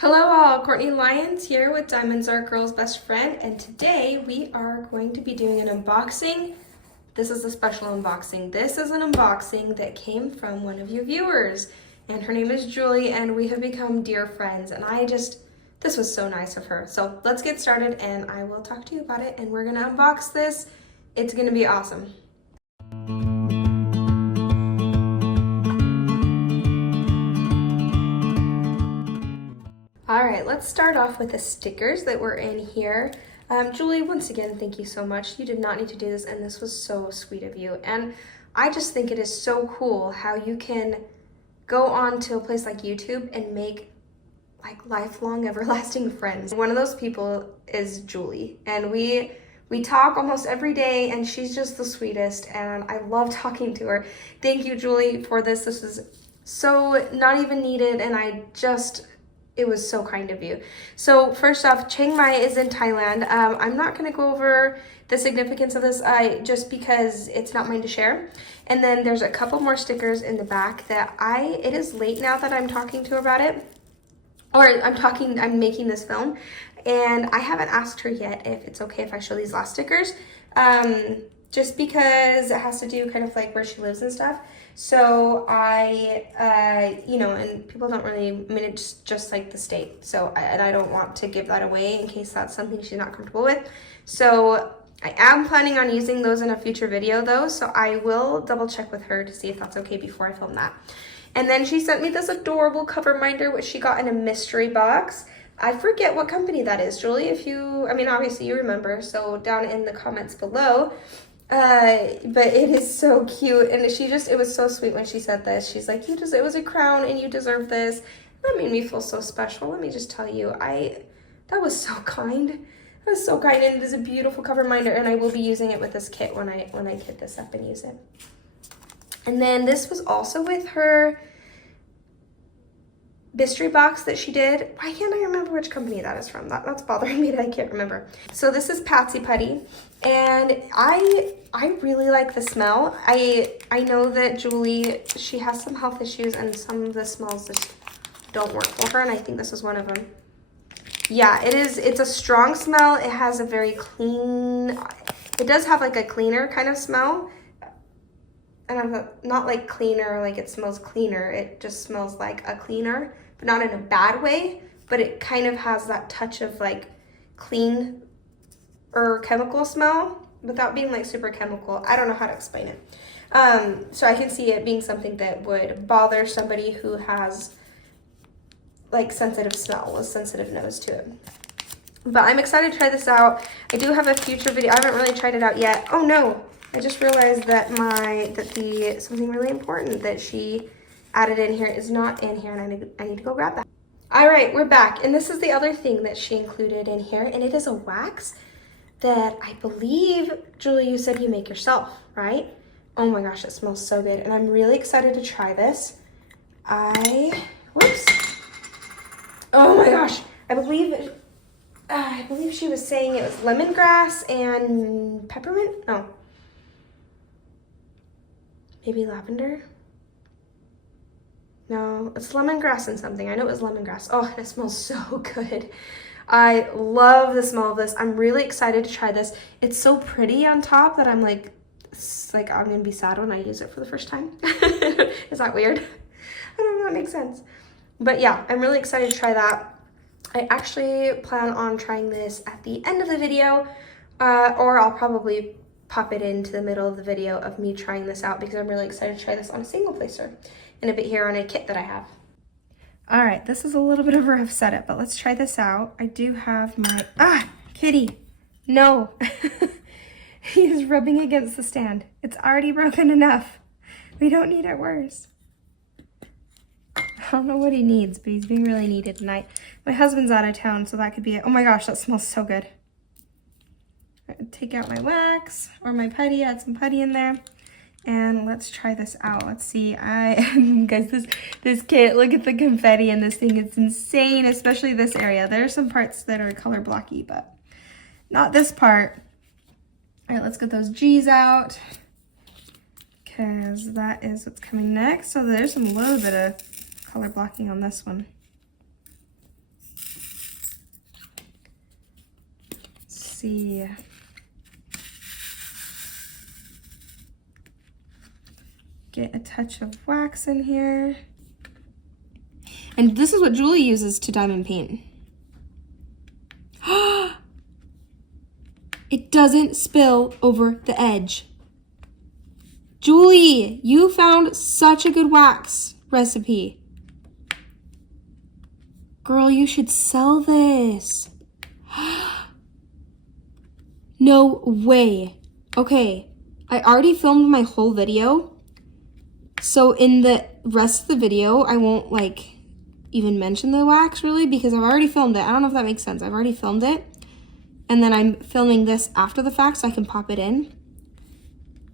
Hello all, Courtney Lyons here with Diamonds Are a Girl's Best Friend, and today we are going to be doing an unboxing. This is a special unboxing. This is an unboxing that came from one of you viewers, and her name is Julie, and we have become dear friends, and this was so nice of her. So let's get started, and I will talk to you about it, and we're gonna unbox this. It's gonna be awesome. All right, let's start off with the stickers that were in here. Julie, once again, thank you so much. You did not need to do this, and this was so sweet of you. And I just think it is so cool how you can go on to a place like YouTube and make like lifelong, everlasting friends. One of those people is Julie, and we talk almost every day, and she's just the sweetest, and I love talking to her. Thank you, Julie, for this. This is so not even needed, and it was so kind of you. So first off, Chiang Mai is in Thailand. I'm not gonna go over the significance of this just because it's not mine to share. And then there's a couple more stickers in the back that it is late now that I'm talking to her about it. Or I'm making this film. And I haven't asked her yet if it's okay if I show these last stickers. Just because it has to do kind of like where she lives and stuff. So and people don't really, it's just like the state. So, and I don't want to give that away in case that's something she's not comfortable with. So I am planning on using those in a future video though. So I will double check with her to see if that's okay before I film that. And then she sent me this adorable cover minder, which she got in a mystery box. I forget what company that is, Julie, obviously you remember. So down in the comments below. But it is so cute, and it was so sweet when she said this. She's like, it was a crown and you deserve this. That made me feel so special. Let me just tell you, that was so kind. That was so kind, and it is a beautiful cover minder, and I will be using it with this kit when I kit this up and use it. And then this was also with her mystery box that she did. Why can't I remember which company that is from? That's bothering me that I can't remember. So this is Putty, and I really like the smell. I know that Julie, she has some health issues, and some of the smells just don't work for her, and I think this is one of them. Yeah, it's a strong smell. It has a very clean, it does have like a cleaner kind of smell. And not like cleaner, like it smells cleaner. It just smells like a cleaner, but not in a bad way. But it kind of has that touch of like clean or chemical smell without being like super chemical. I don't know how to explain it. So I can see it being something that would bother somebody who has like sensitive smell, a sensitive nose to it. But I'm excited to try this out. I do have a future video. I haven't really tried it out yet. Oh no. I just realized that something really important that she added in here is not in here, and I need to go grab that. All right, we're back, and this is the other thing that she included in here, and it is a wax that I believe, Julie, you said you make yourself, right? Oh my gosh, it smells so good, and I'm really excited to try this. Whoops. Oh my gosh, I believe she was saying it was lemongrass and peppermint. Oh. Maybe lavender? No, it's lemongrass and something. I know it was lemongrass. Oh, and it smells so good. I love the smell of this. I'm really excited to try this. It's so pretty on top that I'm like I'm gonna be sad when I use it for the first time. Is that weird? I don't know, it makes sense. But yeah, I'm really excited to try that. I actually plan on trying this at the end of the video, or I'll probably pop it into the middle of the video of me trying this out because I'm really excited to try this on a single placer and a bit here on a kit that I have. All right, this is a little bit of a rough setup, but let's try this out. I do have my, kitty, no. He is rubbing against the stand. It's already broken enough. We don't need it worse. I don't know what he needs, but he's being really needy tonight. My husband's out of town, so that could be it. Oh my gosh, that smells so good. Take out my wax or my putty, add some putty in there, and let's try this out. Let's see. Guys, this kit, look at the confetti in this thing. It's insane, especially this area. There are some parts that are color blocky, but not this part. All right, let's get those G's out because that is what's coming next. So there's a little bit of color blocking on this one. see. Get a touch of wax in here. And this is what Julie uses to diamond paint. It doesn't spill over the edge. Julie, you found such a good wax recipe. Girl, you should sell this. No way. Okay, I already filmed my whole video. So in the rest of the video, I won't like even mention the wax really because I've already filmed it. I don't know if that makes sense. I've already filmed it. And then I'm filming this after the fact so I can pop it in.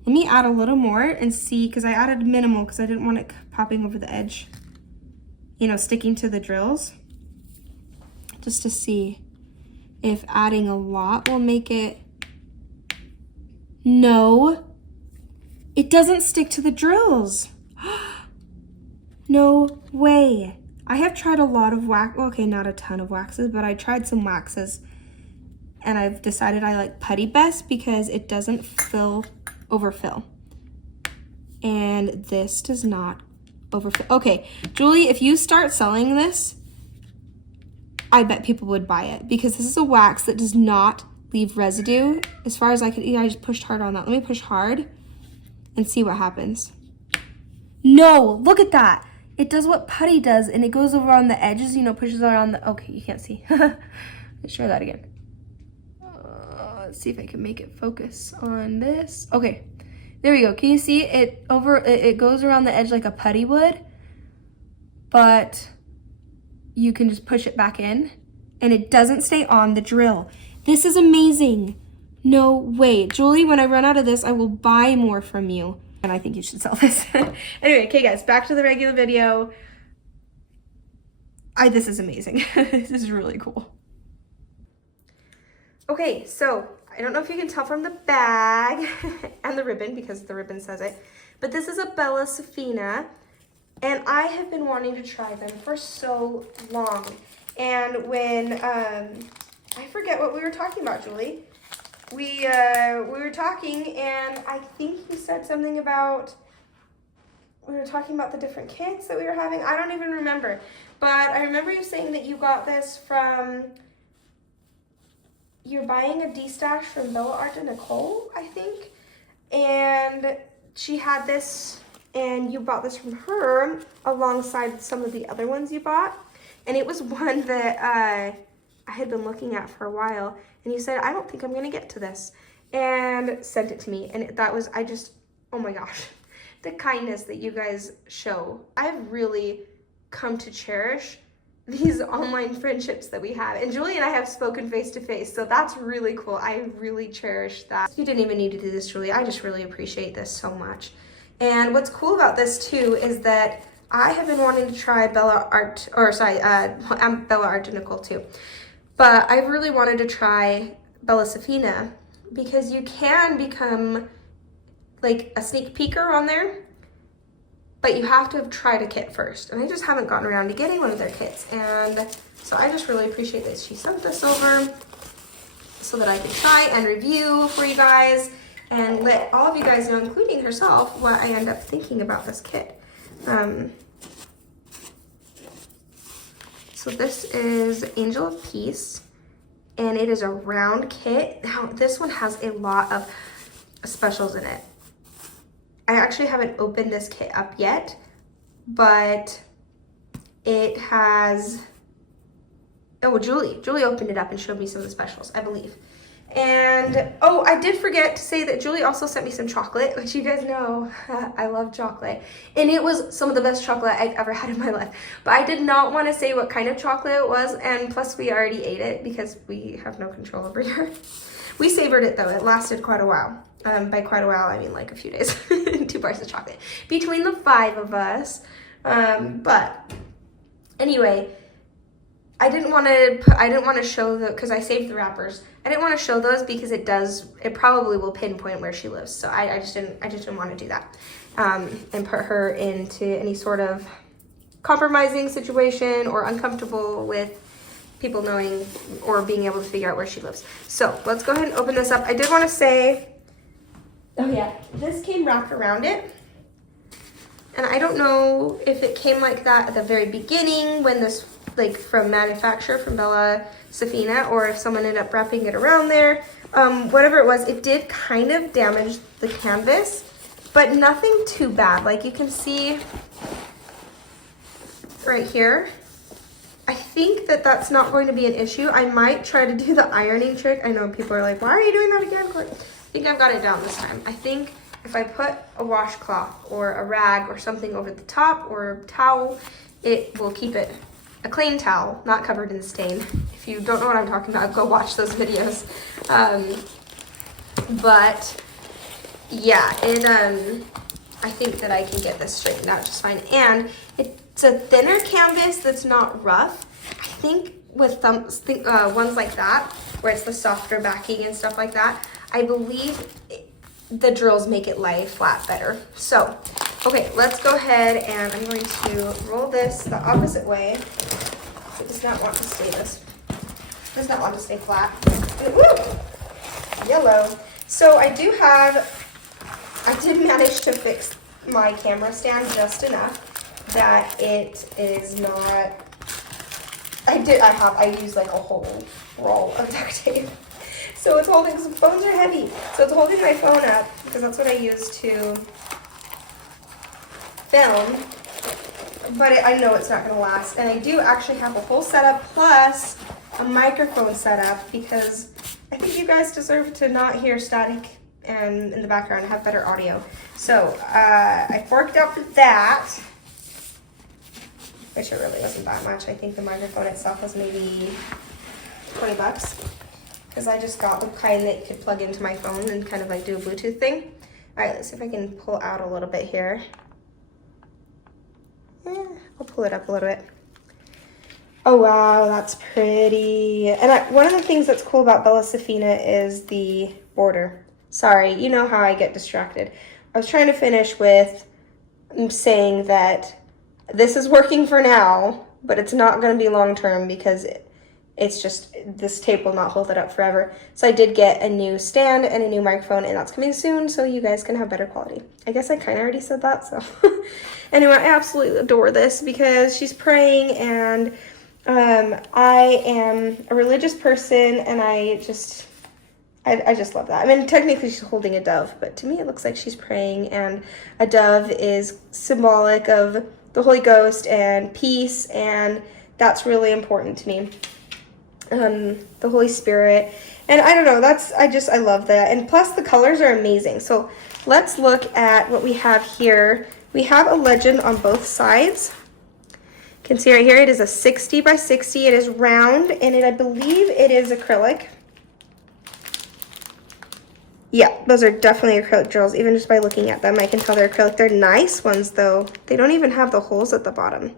Let me add a little more and see, because I added minimal because I didn't want it popping over the edge. You know, sticking to the drills. Just to see if adding a lot will make it. No, it doesn't stick to the drills. No way. I have tried a lot of wax, okay, not a ton of waxes, but I tried some waxes. And I've decided I like Putty best because it doesn't overfill. And this does not overfill. Okay, Julie, if you start selling this, I bet people would buy it because this is a wax that does not leave residue. As far as I could, I just pushed hard on that. Let me push hard and see what happens. No, look at that. It does what Putty does and it goes over on the edges, you know, pushes around the, okay, you can't see. Let's try that again. Let's see if I can make it focus on this. Okay, there we go. Can you see it it goes around the edge like a putty would, but you can just push it back in and it doesn't stay on the drill. This is amazing. No way. Julie, when I run out of this, I will buy more from you. And I think you should sell this. Anyway, okay guys, back to the regular video. This is amazing. This is really cool. Okay, so I don't know if you can tell from the bag and the ribbon because the ribbon says it, but this is a Bella Sephina and I have been wanting to try them for so long. And when, I forget what we were talking about, Julie. We were talking and I think you said something about, we were talking about the different kits that we were having. I don't even remember, but I remember you saying that you got this from, you're buying a D-stash from Bella Art and Nicole, I think. And she had this and you bought this from her alongside some of the other ones you bought. And it was one that I had been looking at for a while. And you said, I don't think I'm gonna get to this. And sent it to me. And that was, oh my gosh. The kindness that you guys show. I've really come to cherish these online friendships that we have. And Julie and I have spoken face to face, so that's really cool. I really cherish that. You didn't even need to do this, Julie. I just really appreciate this so much. And what's cool about this too is that I have been wanting to try Bella Art, I'm Bella Art and Nicole too. But I really wanted to try Bella Sephina because you can become like a sneak peeker on there, but you have to have tried a kit first. And I just haven't gotten around to getting one of their kits. And so I just really appreciate that she sent this over so that I can try and review for you guys and let all of you guys know, including herself, what I end up thinking about this kit. So this is Angel of Peace, and it is a round kit. Now, this one has a lot of specials in it. I actually haven't opened this kit up yet, but it has, oh, Julie opened it up and showed me some of the specials, I believe. And, oh, I did forget to say that Julie also sent me some chocolate, which you guys know, I love chocolate. And it was some of the best chocolate I've ever had in my life. But I did not want to say what kind of chocolate it was, and plus we already ate it because we have no control over here. We savored it though, it lasted quite a while. By quite a while, I mean like a few days. 2 bars of chocolate between the 5 of us. But anyway, I didn't want to show because I saved the wrappers. I didn't want to show those because it probably will pinpoint where she lives. So I just didn't want to do that. And put her into any sort of compromising situation or uncomfortable with people knowing or being able to figure out where she lives. So let's go ahead and open this up. I did want to say, oh yeah, this came wrapped around it. And I don't know if it came like that at the very beginning when this, like from manufacturer, from Bella Sephina, or if someone ended up wrapping it around there. Whatever it was, it did kind of damage the canvas, but nothing too bad. Like you can see right here, I think that that's not going to be an issue. I might try to do the ironing trick. I know people are like, why are you doing that again, Courtney? I think I've got it down this time. I think if I put a washcloth or a rag or something over the top or a towel, it will keep it a clean towel, not covered in stain. If you don't know what I'm talking about, go watch those videos. But yeah, I think that I can get this straightened out just fine. And it's a thinner canvas that's not rough. I think with ones like that, where it's the softer backing and stuff like that, I believe the drills make it lay flat better. So, okay, let's go ahead and I'm going to roll this the opposite way. It does not want to stay does not want to stay flat. Woo! Yellow. So I did manage to fix my camera stand just enough that it is not, I used like a whole roll of duct tape. So it's holding, because phones are heavy. So it's holding my phone up, because that's what I use to film. But I know it's not going to last. And I do actually have a whole setup plus a microphone setup, because I think you guys deserve to not hear static and in the background have better audio. So I forked out for that, which it really wasn't that much. I think the microphone itself was maybe 20 bucks. Because I just got the kind that could plug into my phone and kind of like do a Bluetooth thing. All right, let's see if I can pull out a little bit here. I'll pull it up a little bit. Oh wow, that's pretty. And one of the things that's cool about Bella Sephina is the border. Sorry, you know how I get distracted. I was trying to finish with saying that this is working for now, but it's not going to be long term because it's just, this tape will not hold it up forever. So I did get a new stand and a new microphone, and that's coming soon, so you guys can have better quality. I guess I kind of already said that, so. Anyway, I absolutely adore this because she's praying, and I am a religious person, and I just love that. I mean, technically she's holding a dove, but to me it looks like she's praying, and a dove is symbolic of the Holy Ghost and peace, and that's really important to me. The Holy Spirit, and I don't know, I love that. And plus the colors are amazing. So let's look at what we have here. We have a legend on both sides. You can see right here, it is a 60 by 60. It is round, and I believe it is acrylic. Yeah, those are definitely acrylic drills. Even just by looking at them, I can tell they're acrylic. They're nice ones though. They don't even have the holes at the bottom,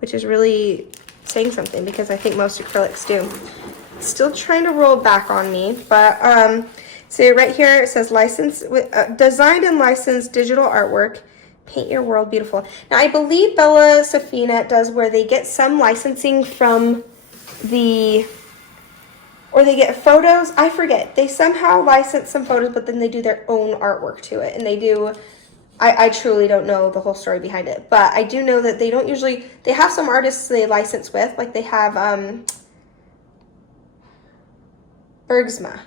which is really saying something because I think most acrylics do. Still trying to roll back on me, but so right here it says designed and licensed digital artwork, paint your world beautiful. Now I believe Bella Sephina does where they get some licensing from or they get photos. I forget. They somehow license some photos, but then they do their own artwork to it, and they do. I truly don't know the whole story behind it, but I do know that they don't usually, they have some artists they license with, like they have Bergsma,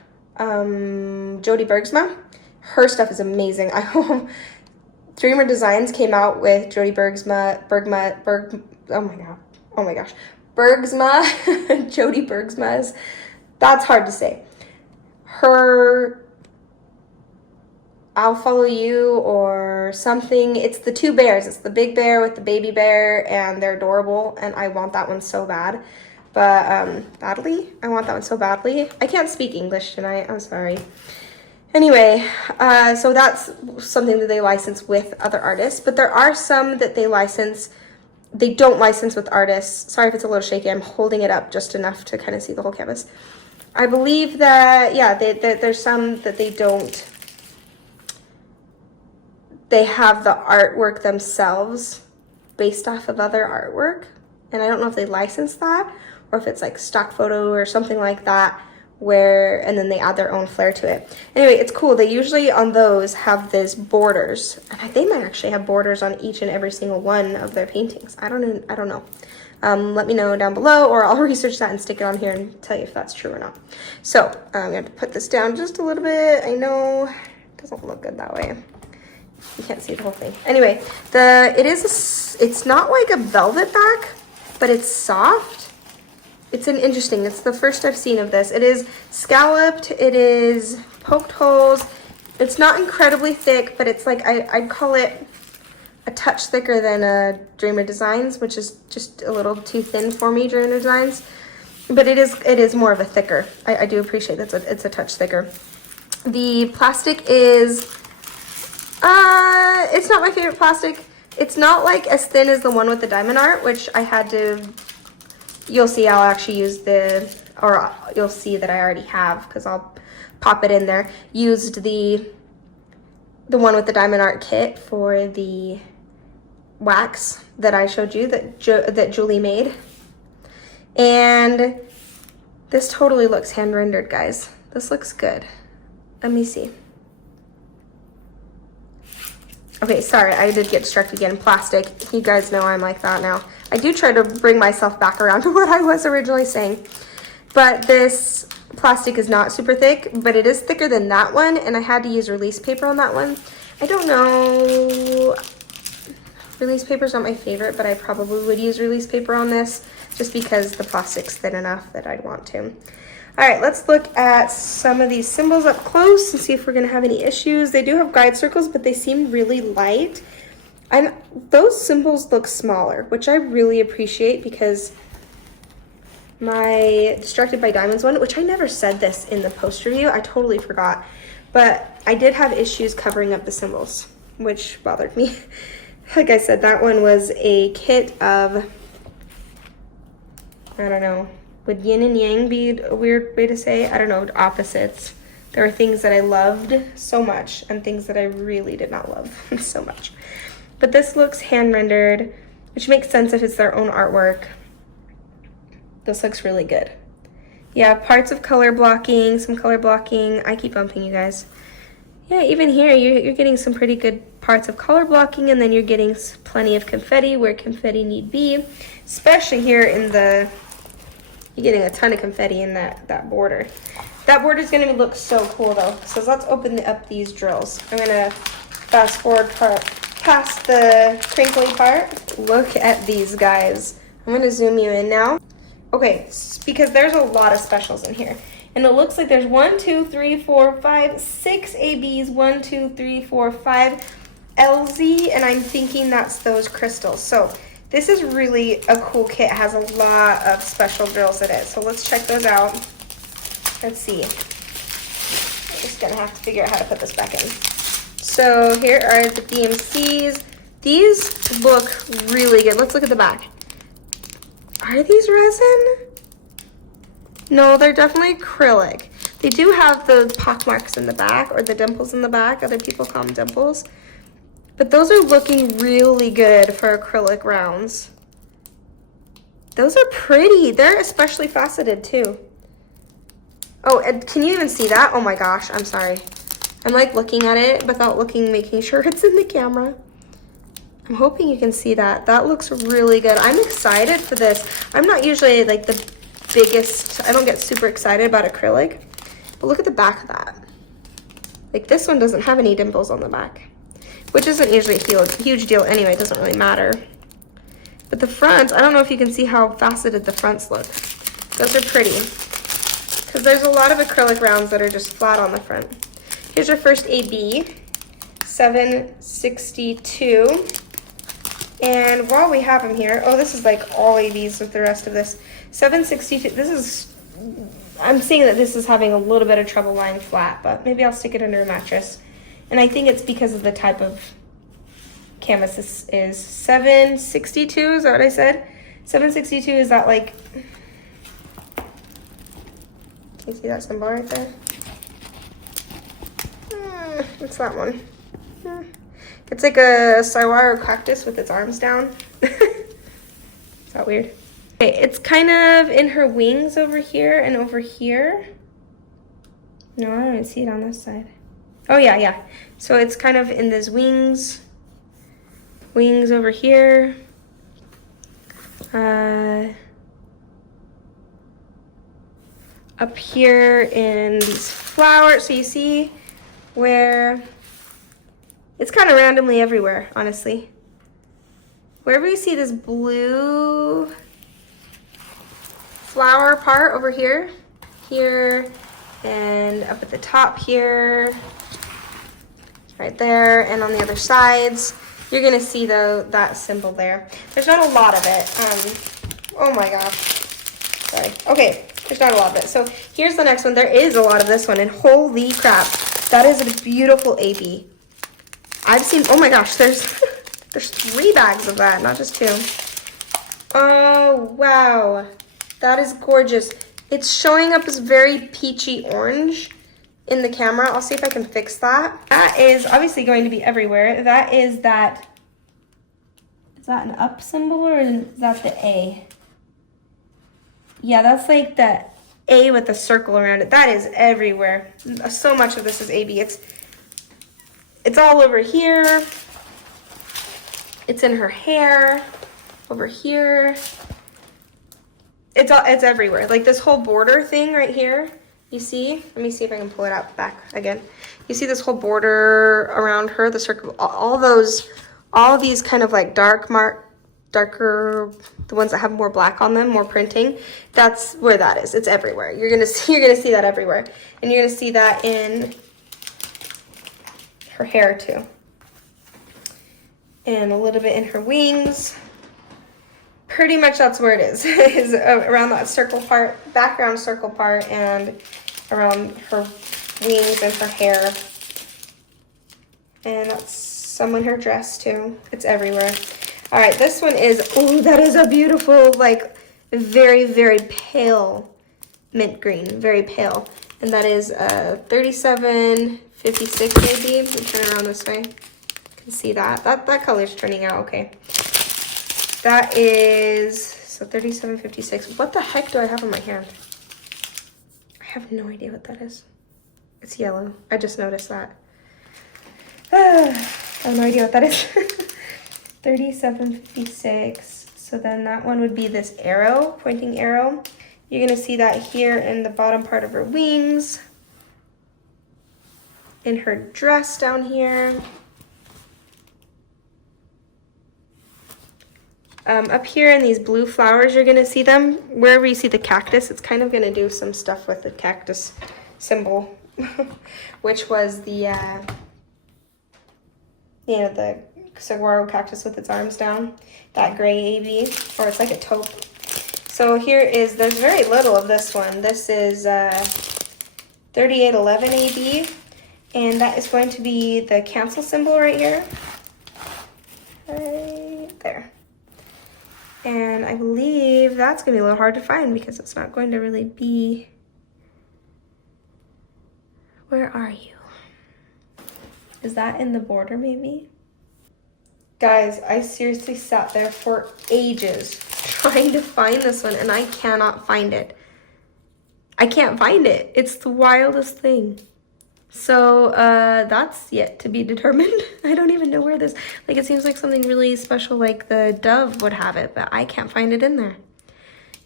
Jody Bergsma. Her stuff is amazing. I hope Dreamer Designs came out with Jody Bergsma, oh my gosh, Bergsma, Jody Bergsma's, that's hard to say. Her I'll Follow You or something. It's the two bears. It's the big bear with the baby bear, and they're adorable, and I want that one so bad. But, badly? I want that one so badly. I can't speak English tonight. I'm sorry. Anyway, so that's something that they license with other artists, but there are some that they don't license with artists. Sorry if it's a little shaky. I'm holding it up just enough to kind of see the whole canvas. I believe that, yeah, there's some that they don't. They have the artwork themselves based off of other artwork, and I don't know if they license that or if it's like stock photo or something like that, where, and then they add their own flair to it. Anyway, it's cool. They usually on those have these borders, and they might actually have borders on each and every single one of their paintings. I don't know. Let me know down below, or I'll research that and stick it on here and tell you if that's true or not. So I'm going to put this down just a little bit. I know it doesn't look good that way. You can't see the whole thing. Anyway, it's not like a velvet back, but it's soft. It's it's the first I've seen of this. It is scalloped, it is poked holes. It's not incredibly thick, but it's like, I'd call it a touch thicker than Dreamer Designs, which is just a little too thin for me, Dreamer Designs. But it is more of a thicker. I do appreciate that it's a touch thicker. The plastic is, it's not my favorite plastic. It's not like as thin as the one with the diamond art, which I had to, you'll see I'll actually use you'll see that I already have, because I'll pop it in there. Used the one with the diamond art kit for the wax that I showed you that Julie made. And this totally looks hand rendered, guys. This looks good. Let me see. Okay, sorry, I did get distracted again. Plastic. You guys know I'm like that now. I do try to bring myself back around to what I was originally saying. But this plastic is not super thick, but it is thicker than that one, and I had to use release paper on that one. I don't know. Release paper is not my favorite, but I probably would use release paper on this just because the plastic's thin enough that I'd want to. All right, let's look at some of these symbols up close and see if we're gonna have any issues. They do have guide circles, but they seem really light. And those symbols look smaller, which I really appreciate, because my Distracted by Diamonds one, which I never said this in the post review, I totally forgot, but I did have issues covering up the symbols, which bothered me. Like I said, that one was a kit of, I don't know, would yin and yang be a weird way to say? I don't know, opposites. There are things that I loved so much and things that I really did not love so much. But this looks hand rendered, which makes sense if it's their own artwork. This looks really good. Yeah, parts of color blocking, some color blocking. I keep bumping you guys. Yeah, even here, you're getting some pretty good parts of color blocking, and then you're getting plenty of confetti where confetti need be, especially here in the, you're getting a ton of confetti in that border. That border is going to look so cool though. So let's open up these drills. I'm going to fast forward past the crinkly part. Look at these guys. I'm going to zoom you in now. Okay, because there's a lot of specials in here. And it looks like there's 1, 2, 3, 4, 5, 6 ABs, 1, 2, 3, 4, 5 LZ, and I'm thinking that's those crystals. So this is really a cool kit. It has a lot of special drills in it. So let's check those out. Let's see. I'm just gonna have to figure out how to put this back in. So here are the DMCs. These look really good. Let's look at the back. Are these resin? No, they're definitely acrylic. They do have the pock marks in the back, or the dimples in the back. Other people call them dimples. But those are looking really good for acrylic rounds. Those are pretty. They're especially faceted too. Oh, and can you even see that? Oh my gosh, I'm sorry. I'm like looking at it without making sure it's in the camera. I'm hoping you can see that. That looks really good. I'm excited for this. I'm not usually like the biggest, I don't get super excited about acrylic, but look at the back of that. Like this one doesn't have any dimples on the back, which isn't usually a huge deal anyway. It doesn't really matter. But the front, I don't know if you can see how faceted the fronts look. Those are pretty, because there's a lot of acrylic rounds that are just flat on the front. Here's our first AB, 762. And while we have them here, oh, this is like all ABs with the rest of this. 762, this is, I'm seeing that this is having a little bit of trouble lying flat, but maybe I'll stick it under a mattress. And I think it's because of the type of canvas this is. 762, is that what I said? 762, is that like, can you see that symbol right there? What's that one? It's like a saguaro cactus with its arms down. Is that weird? Okay, it's kind of in her wings over here and over here. No, I don't even see it on this side. Oh yeah, yeah. So it's kind of in these wings over here. Up here in these flowers. So you see where it's kind of randomly everywhere, honestly. Wherever you see this blue flower part over here, and up at the top here, right there, and on the other sides, you're gonna see that symbol there. There's not a lot of it. Oh my gosh, sorry. Okay, there's not a lot of it. So here's the next one. There is a lot of this one, and holy crap, that is a beautiful AB. I've seen, oh my gosh, there's 3 bags of that, not just 2. Oh, wow. That is gorgeous. It's showing up as very peachy orange in the camera. I'll see if I can fix that. That is obviously going to be everywhere. That is that, is that an up symbol or is that the A? Yeah, that's like the A with a circle around it. That is everywhere. So much of this is AB. It's all over here. It's in her hair, over here. It's everywhere. Like this whole border thing right here, you see? Let me see if I can pull it out back again. You see this whole border around her, the circle, all of these kind of like darker, the ones that have more black on them, more printing. That's where that is. It's everywhere. You're gonna see that everywhere, and you're gonna see that in her hair too, and a little bit in her wings. Pretty much that's where it is, is around that circle part, background circle part, and around her wings and her hair. And that's some in her dress too. It's everywhere. All right, this one is, oh, that is a beautiful, like very, very pale mint green, very pale. And that is 3756 maybe. Let me turn it around this way. You can see that. That color's turning out okay. That is, so 3756. What the heck do I have in my hand? I have no idea what that is. It's yellow. I just noticed that. I have no idea what that is. 3756. So then that one would be this arrow, pointing arrow. You're gonna see that here in the bottom part of her wings, in her dress down here. Up here in these blue flowers, you're gonna see them. Wherever you see the cactus, it's kind of gonna do some stuff with the cactus symbol, which was the, the saguaro cactus with its arms down, that gray AB, or it's like a taupe. So there's very little of this one. This is 3811 AB, and that is going to be the cancel symbol right here, right there. And I believe that's gonna be a little hard to find because it's not going to really be, where are you? Is that in the border maybe? Guys, I seriously sat there for ages trying to find this one and I cannot find it. I can't find it. It's the wildest thing. So that's yet to be determined. I don't even know where this, like it seems like something really special like the dove would have it, but I can't find it in there.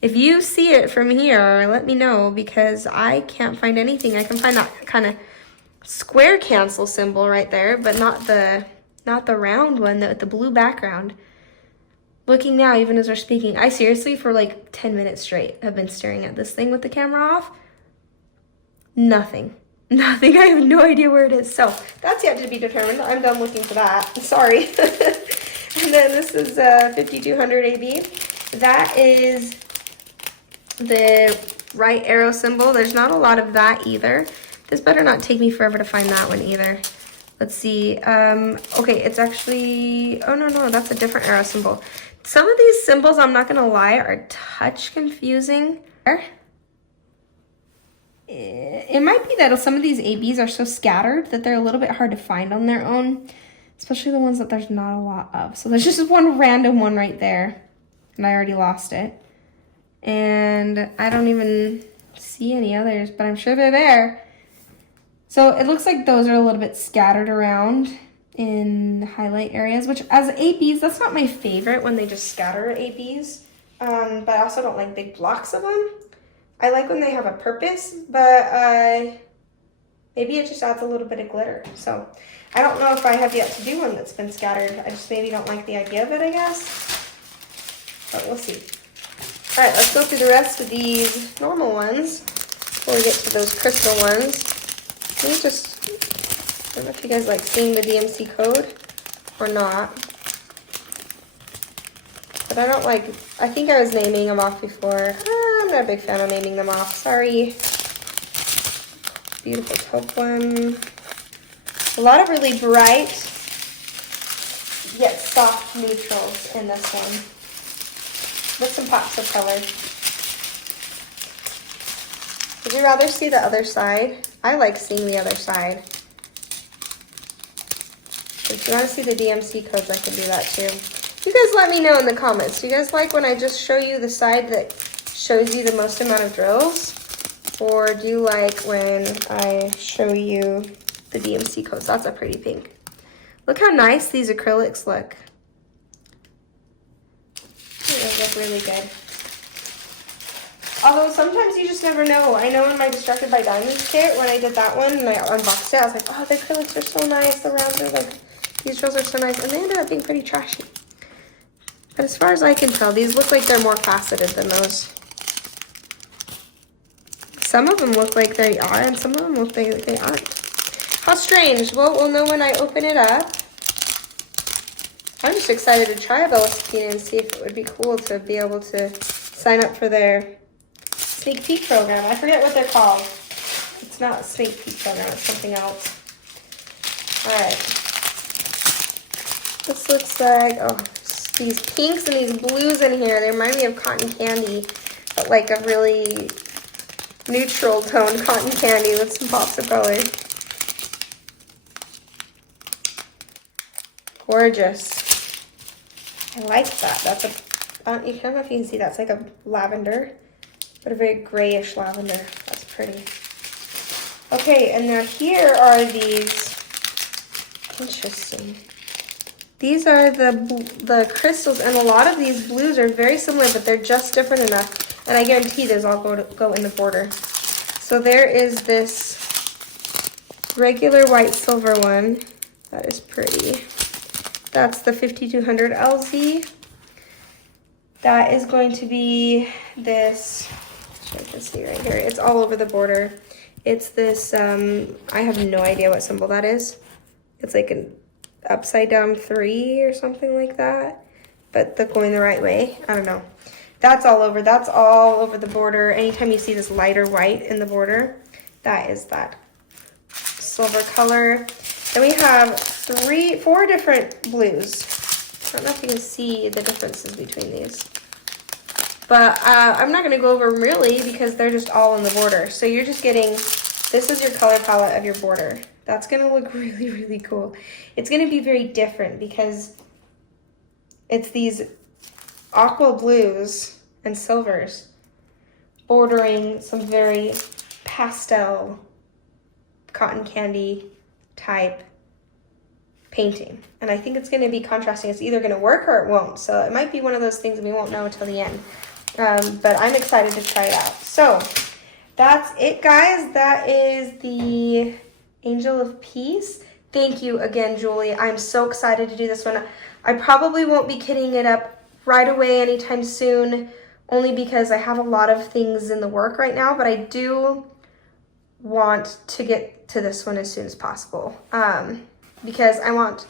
If you see it from here, let me know because I can't find anything. I can find that kind of square cancel symbol right there, but not the round one, the blue background. Looking now, even as we're speaking, I seriously for like 10 minutes straight have been staring at this thing with the camera off. Nothing. Nothing. I have no idea where it is. So that's yet to be determined. I'm done looking for that. Sorry. And then this is 5200 AB. That is the right arrow symbol. There's not a lot of that either. This better not take me forever to find that one either. Let's see. Okay, it's actually, oh no, that's a different arrow symbol. Some of these symbols, I'm not gonna lie, are a touch confusing. It might be that some of these ABs are so scattered that they're a little bit hard to find on their own, especially the ones that there's not a lot of. So there's just one random one right there, and I already lost it. And I don't even see any others, but I'm sure they're there. So it looks like those are a little bit scattered around in highlight areas, which as ABs, that's not my favorite when they just scatter ABs. But I also don't like big blocks of them. I like when they have a purpose, but maybe it just adds a little bit of glitter. So I don't know if I have yet to do one that's been scattered. I just maybe don't like the idea of it, I guess. But we'll see. All right, let's go through the rest of these normal ones before we get to those crystal ones. Let me just, I don't know if you guys like seeing the DMC code or not. But I don't like, I think I was naming them off before. I'm not a big fan of naming them off, sorry. Beautiful taupe one. A lot of really bright, yet soft neutrals in this one. With some pops of color. Would you rather see the other side? I like seeing the other side. If you want to see the DMC codes, I can do that too. You guys let me know in the comments. Do you guys like when I just show you the side that shows you the most amount of drills? Or do you like when I show you the DMC codes? That's a pretty pink. Look how nice these acrylics look. They look really good. Although sometimes you just never know. I know in my Distracted by Diamonds kit, when I did that one and I unboxed it, I was like, oh, the acrylics are so nice. The rounds are like, these drills are so nice. And they ended up being pretty trashy. But as far as I can tell, these look like they're more faceted than those. Some of them look like they are, and some of them look like they aren't. How strange. Well, we'll know when I open it up. I'm just excited to try a Bella Sephina and see if it would be cool to be able to sign up for their sneak peek program. I forget what they're called. It's not a sneak peek program, it's something else. Alright. This looks like, oh, these pinks and these blues in here. They remind me of cotton candy, but like a really neutral toned cotton candy with some pops of color. Gorgeous. I like that. That's a, I don't know if you can see that. It's like a lavender, but a very grayish lavender. That's pretty. Okay, and now here are these, interesting. These are the crystals, and a lot of these blues are very similar, but they're just different enough. And I guarantee those all go in the border. So there is this regular white silver one. That is pretty. That's the 5200 LZ. That is going to be this, I can see right here. It's all over the border. It's this, I have no idea what symbol that is. It's like an upside down 3 or something like that. But they're going the right way. I don't know. That's all over the border. Anytime you see this lighter white in the border, that is that silver color. Then we have 4 different blues. I don't know if you can see the differences between these. But I'm not going to go over them really because they're just all in the border. So you're just getting, this is your color palette of your border. That's going to look really, really cool. It's going to be very different because it's these aqua blues and silvers bordering some very pastel cotton candy type painting. And I think it's going to be contrasting. It's either going to work or it won't. So it might be one of those things we won't know until the end. But I'm excited to try it out. So that's it, guys. That is the Angel of Peace. Thank you again, Julie. I'm so excited to do this one. I probably won't be kitting it up right away anytime soon, only because I have a lot of things in the work right now, but I do want to get to this one as soon as possible. Because I want,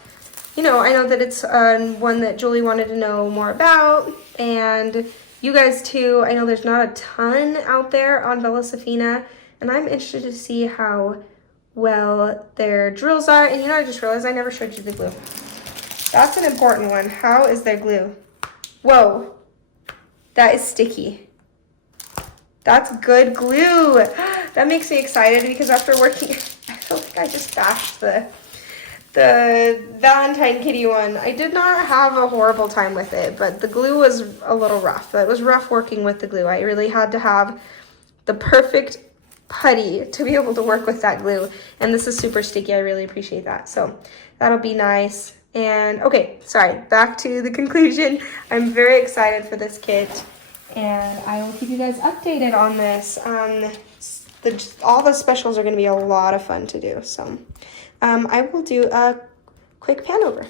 you know, I know that it's one that Julie wanted to know more about, and you guys too. I know there's not a ton out there on Bella Sephina, and I'm interested to see how well their drills are. And you know, I just realized I never showed you the glue. That's an important one. How is their glue? Whoa, that is sticky. That's good glue. That makes me excited because after working, I feel like I just bashed the the Valentine Kitty one. I did not have a horrible time with it, but the glue was a little rough. It was rough working with the glue. I really had to have the perfect putty to be able to work with that glue. And this is super sticky. I really appreciate that. So that'll be nice. And okay, sorry, back to the conclusion. I'm very excited for this kit, and I will keep you guys updated on this. All the specials are going to be a lot of fun to do. So I will do a quick pan over.